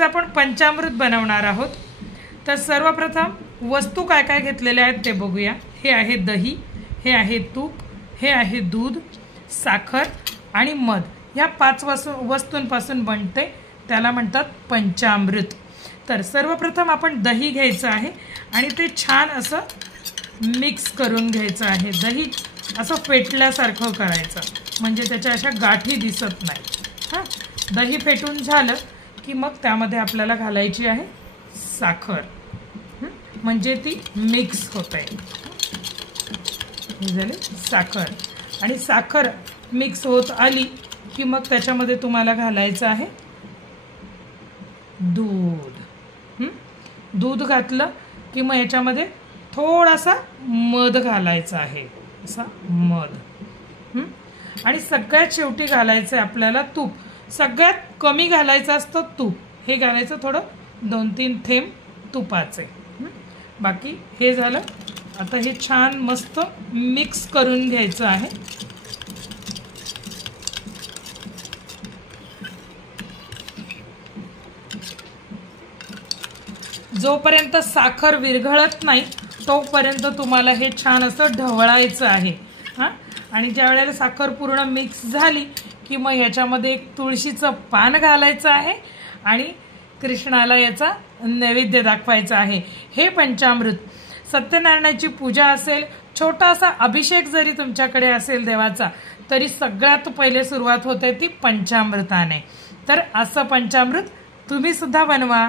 आज आपण पंचामृत बनवणार आहोत। तर सर्वप्रथम वस्तू काय काय घेतलेल्या आहेत ते बघूया। हे आहे दही, हे आहे तूप, हे आहे दूध, साखर आणि मध। या 5 वस्तूंपासून बनते, त्याला म्हणतात पंचामृत। तर सर्वप्रथम आपण दही घ्यायचं आहे आणि ते छान असं मिक्स करून घ्यायचं आहे। दही असं फेटल्यासारखं करायचं म्हणजे त्याच्या अशा गाठी दिसत नाही। हां, दही फेटून झालं की मग त्यामध्ये आपल्याला घालायची आहे साखर, म्हणजे ती मिक्स होते। हे झाले साखर, आणि साखर मिक्स होत आली की मग त्याच्यामध्ये तुम्हाला घालायचं आहे दूध। दूध घातलं की मग याच्यामध्ये थोडासा मध घालायचा आहे, असा मध। आणि सगळ्यात शेवटी घालायचं आहे आपल्याला तूप। सगळ्यात कमी घालायचं असतं तूप, हे घालायचं थोडं 2-3 थेंब तुपाचे। बाकी हे झालं। आता हे छान मस्त मिक्स करून घ्यायचं आहे। जोपर्यंत साखर विरघळत नाही तोपर्यंत तुम्हाला हे छान असं ढवळायचं आहे। हां, आणि ज्या वेळेला साखर पूर्ण मिक्स झाली की मग याच्यामध्ये एक तुळशीचं पान घालायचं आहे आणि कृष्णाला याचा नैवेद्य दाखवायचा आहे। हे पंचामृत, सत्यनारायणाची पूजा असेल, छोटासा अभिषेक जरी तुमच्याकडे असेल देवाचा, तरी सगळ्यात पहिले सुरुवात होते ती पंचामृताने। तर असं पंचामृत तुम्ही सुद्धा बनवा।